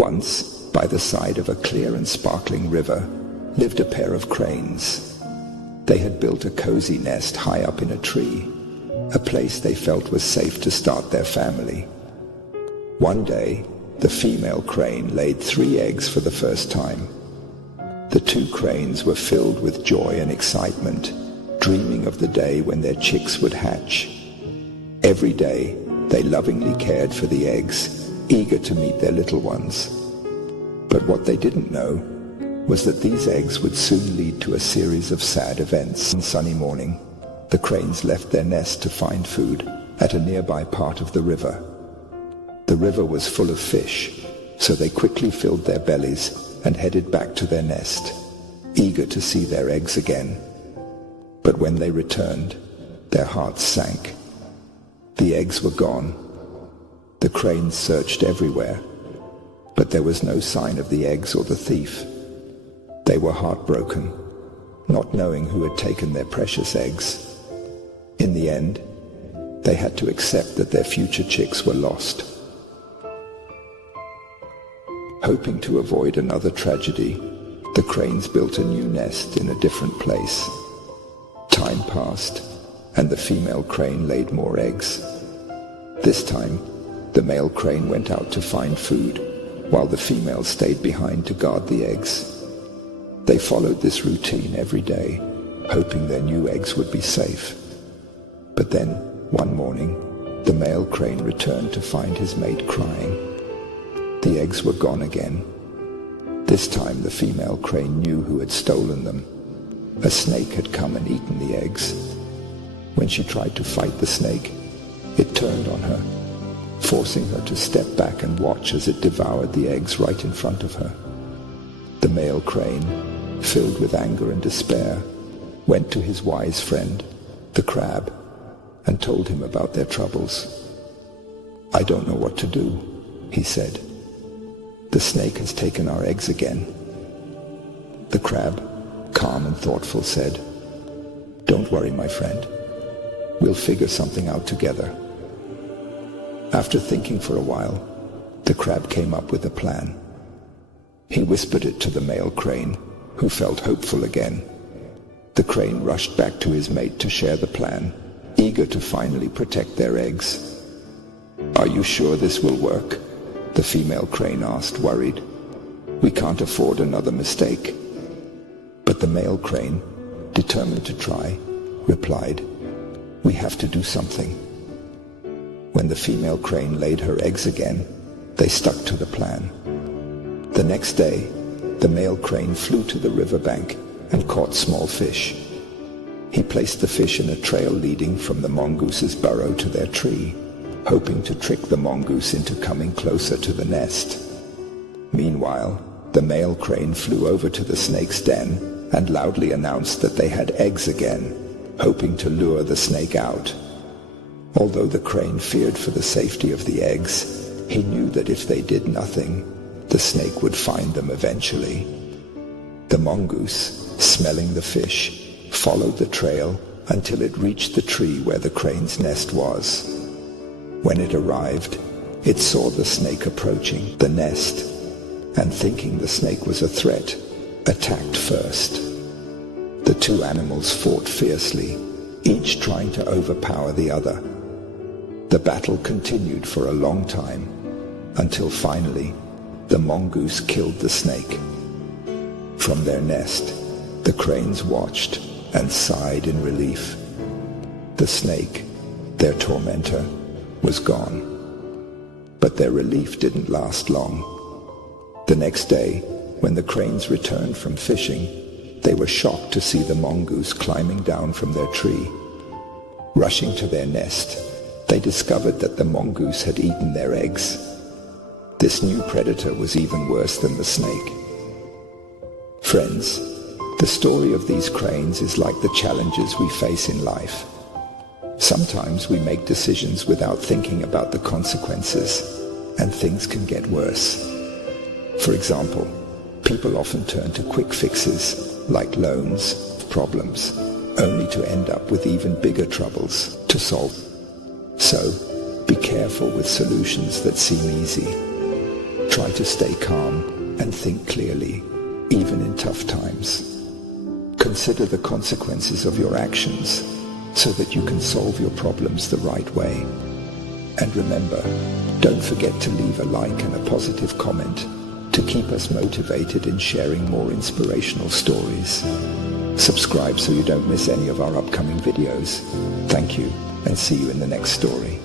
Once, by the side of a clear and sparkling river, lived a pair of cranes. They had built a cozy nest high up in a tree, a place they felt was safe to start their family. One day, the female crane laid 3 eggs for the first time. The 2 cranes were filled with joy and excitement, dreaming of the day when their chicks would hatch. Every day, they lovingly cared for the eggs, eager to meet their little ones. But what they didn't know was that these eggs would soon lead to a series of sad events. One sunny morning, the cranes left their nest to find food at a nearby part of the river. The river was full of fish, so they quickly filled their bellies and headed back to their nest, eager to see their eggs again. But when they returned, their hearts sank. The eggs were gone. The cranes searched everywhere, but there was no sign of the eggs or the thief. They were heartbroken, not knowing who had taken their precious eggs. In the end, they had to accept that their future chicks were lost. Hoping to avoid another tragedy, the cranes built a new nest in a different place. Time passed, and the female crane laid more eggs. This time, the male crane went out to find food, while the female stayed behind to guard the eggs. They followed this routine every day, hoping their new eggs would be safe. But then, one morning, the male crane returned to find his mate crying. The eggs were gone again. This time the female crane knew who had stolen them. A snake had come and eaten the eggs. When she tried to fight the snake, it turned on her, forcing her to step back and watch as it devoured the eggs right in front of her. The male crane, filled with anger and despair, went to his wise friend, the crab, and told him about their troubles. "I don't know what to do," he said. "The snake has taken our eggs again." The crab, calm and thoughtful, said, "Don't worry, my friend. We'll figure something out together." After thinking for a while, the crab came up with a plan. He whispered it to the male crane, who felt hopeful again. The crane rushed back to his mate to share the plan, eager to finally protect their eggs. "Are you sure this will work?" the female crane asked, worried. "We can't afford another mistake." But the male crane, determined to try, replied, "We have to do something." When the female crane laid her eggs again, they stuck to the plan. The next day, the male crane flew to the riverbank and caught small fish. He placed the fish in a trail leading from the mongoose's burrow to their tree, hoping to trick the mongoose into coming closer to the nest. Meanwhile, the male crane flew over to the snake's den and loudly announced that they had eggs again, hoping to lure the snake out. Although the crane feared for the safety of the eggs, he knew that if they did nothing, the snake would find them eventually. The mongoose, smelling the fish, followed the trail until it reached the tree where the crane's nest was. When it arrived, it saw the snake approaching the nest, and thinking the snake was a threat, attacked first. The 2 animals fought fiercely, each trying to overpower the other. The battle continued for a long time, until finally, the mongoose killed the snake. From their nest, the cranes watched and sighed in relief. The snake, their tormentor, was gone. But their relief didn't last long. The next day, when the cranes returned from fishing, they were shocked to see the mongoose climbing down from their tree. Rushing to their nest, they discovered that the mongoose had eaten their eggs. This new predator was even worse than the snake. Friends, the story of these cranes is like the challenges we face in life. Sometimes we make decisions without thinking about the consequences, and things can get worse. For example, people often turn to quick fixes, like loans, problems, only to end up with even bigger troubles to solve. So, be careful with solutions that seem easy. Try to stay calm and think clearly, even in tough times. Consider the consequences of your actions so that you can solve your problems the right way. And remember, don't forget to leave a like and a positive comment to keep us motivated in sharing more inspirational stories. Subscribe so you don't miss any of our upcoming videos. Thank you, and see you in the next story.